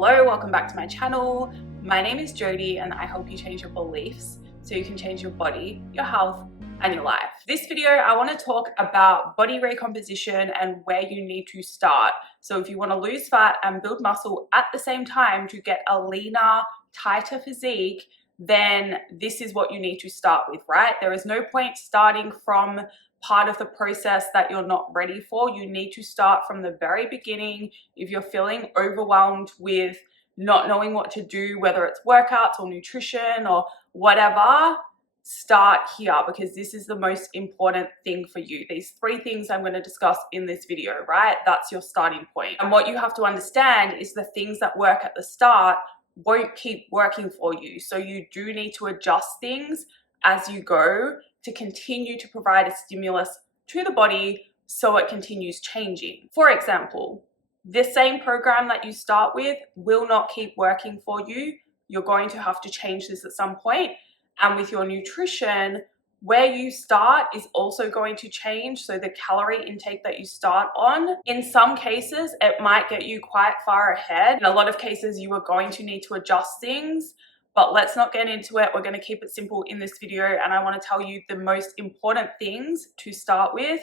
Hello, welcome back to my channel. My name is Jodie and I help you change your beliefs so you can change your body, your health, and your life. This video, I want to talk about body recomposition and where you need to start. So if you want to lose fat and build muscle at the same time to get a leaner, tighter physique, then this is what you need to start with, right? There is no point starting from part of the process that you're not ready for. You need to start from the very beginning. If you're feeling overwhelmed with not knowing what to do, whether it's workouts or nutrition or whatever, start here because this is the most important thing for you. These 3 things I'm going to discuss in this video, right? That's your starting point. And what you have to understand is the things that work at the start won't keep working for you. So you do need to adjust things as you go to continue to provide a stimulus to the body so it continues changing. For example, the same program that you start with will not keep working for you. You're going to have to change this at some point. And with your nutrition, where you start is also going to change. So the calorie intake that you start on, in some cases, it might get you quite far ahead. In a lot of cases, you are going to need to adjust things. But let's not get into it. We're going to keep it simple in this video. And I want to tell you the most important things to start with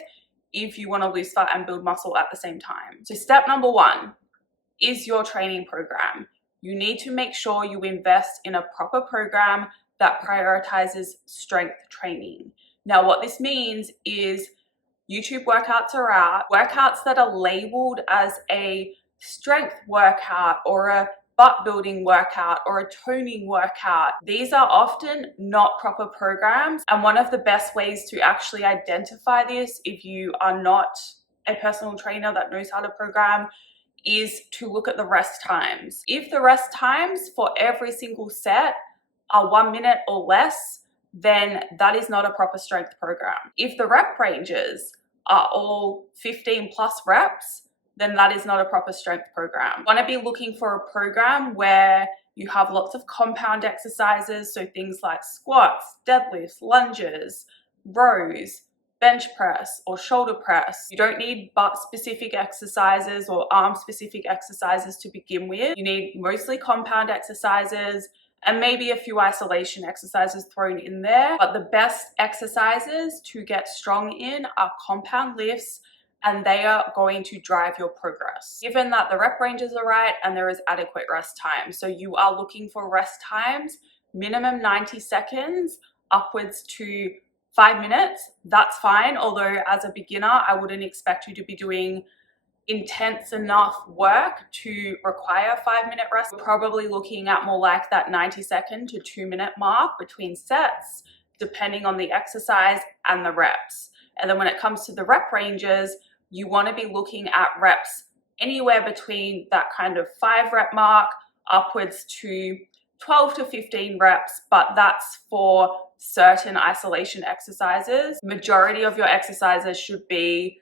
if you want to lose fat and build muscle at the same time. So step number 1 is your training program. You need to make sure you invest in a proper program that prioritizes strength training. Now, what this means is YouTube workouts are out. Workouts that are labeled as a strength workout or a butt building workout or a toning workout. These are often not proper programs. And one of the best ways to actually identify this, if you are not a personal trainer that knows how to program, is to look at the rest times. If the rest times for every single set are 1 minute or less, then that is not a proper strength program. If the rep ranges are all 15 plus reps, then that is not a proper strength program. You want to be looking for a program where you have lots of compound exercises, so things like squats, deadlifts, lunges, rows, bench press, or shoulder press. You don't need butt-specific exercises or arm-specific exercises to begin with. You need mostly compound exercises and maybe a few isolation exercises thrown in there. But the best exercises to get strong in are compound lifts, and they are going to drive your progress. Given that the rep ranges are right and there is adequate rest time. So you are looking for rest times, minimum 90 seconds, upwards to 5 minutes. That's fine. Although as a beginner, I wouldn't expect you to be doing intense enough work to require a 5-minute rest. We're probably looking at more like that 90-second to 2-minute mark between sets, depending on the exercise and the reps. And then when it comes to the rep ranges, you want to be looking at reps anywhere between that kind of 5 rep mark upwards to 12 to 15 reps, but that's for certain isolation exercises. Majority of your exercises should be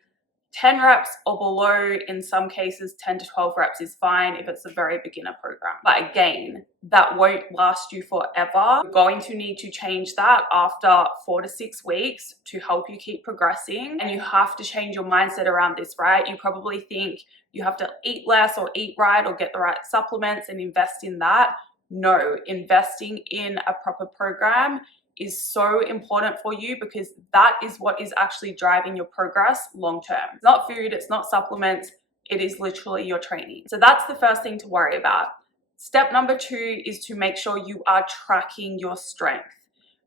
10 reps or below. In some cases, 10 to 12 reps is fine if it's a very beginner program. But again, that won't last you forever. You're going to need to change that after 4 to 6 weeks to help you keep progressing. And you have to change your mindset around this, right? You probably think you have to eat less or eat right or get the right supplements and invest in that. No, investing in a proper program is so important for you because that is what is actually driving your progress long term. It's not food, it's not supplements, it is literally your training. So that's the first thing to worry about. Step number 2 is to make sure you are tracking your strength.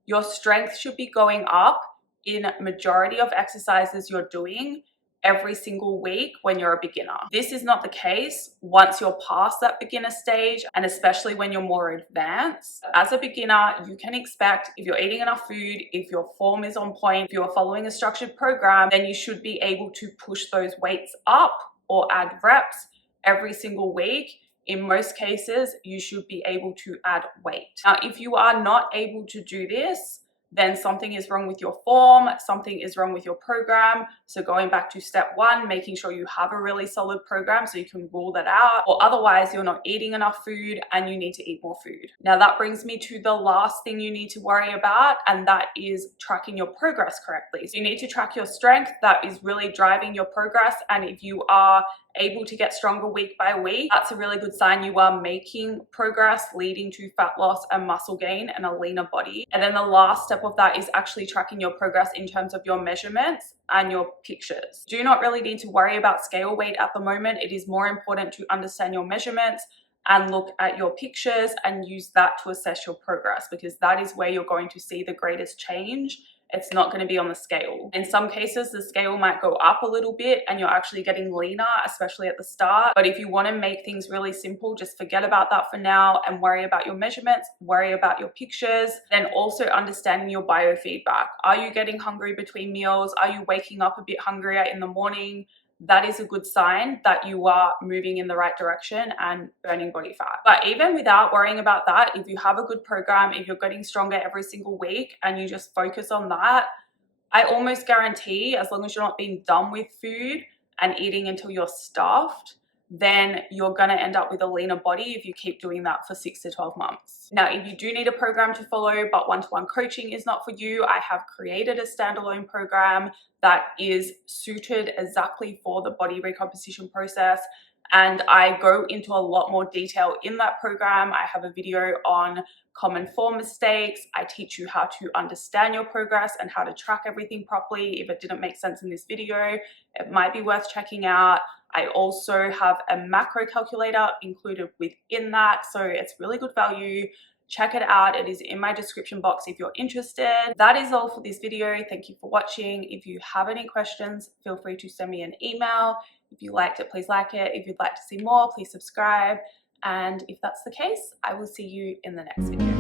Your strength should be going up in majority of exercises you're doing every single week when you're a beginner. This is not the case once you're past that beginner stage, and especially when you're more advanced. As a beginner, you can expect, if you're eating enough food, if your form is on point, if you're following a structured program, then you should be able to push those weights up or add reps every single week. In most cases, you should be able to add weight. Now, if you are not able to do this, then something is wrong with your form, something is wrong with your program, So going back to step one, making sure you have a really solid program so you can rule that out, or otherwise you're not eating enough food and you need to eat more food. Now that brings me to the last thing you need to worry about, and that is tracking your progress correctly. So you need to track your strength. That is really driving your progress, and if you are able to get stronger week by week, that's a really good sign you are making progress, leading to fat loss and muscle gain and a leaner body. And then the last step of that is actually tracking your progress in terms of your measurements and your pictures. Do not really need to worry about scale weight at the moment. It is more important to understand your measurements and look at your pictures and use that to assess your progress, because that is where you're going to see the greatest change. It's not going to be on the scale. In some cases, the scale might go up a little bit and you're actually getting leaner, especially at the start. But if you want to make things really simple, just forget about that for now and worry about your measurements, worry about your pictures, then also understanding your biofeedback. Are you getting hungry between meals? Are you waking up a bit hungrier in the morning? That is a good sign that you are moving in the right direction and burning body fat. But even without worrying about that, if you have a good program, if you're getting stronger every single week and you just focus on that, I almost guarantee, as long as you're not being dumb with food and eating until you're stuffed, then you're going to end up with a leaner body if you keep doing that for 6 to 12 months. Now, if you do need a program to follow, but one-to-one coaching is not for you, I have created a standalone program that is suited exactly for the body recomposition process. And I go into a lot more detail in that program. I have a video on common form mistakes. I teach you how to understand your progress and how to track everything properly. If it didn't make sense in this video, it might be worth checking out. I also have a macro calculator included within that, so it's really good value. Check it out. It is in my description box if you're interested. That is all for this video. Thank you for watching. If you have any questions, feel free to send me an email. If you liked it, please like it. If you'd like to see more, please subscribe. And if that's the case, I will see you in the next video.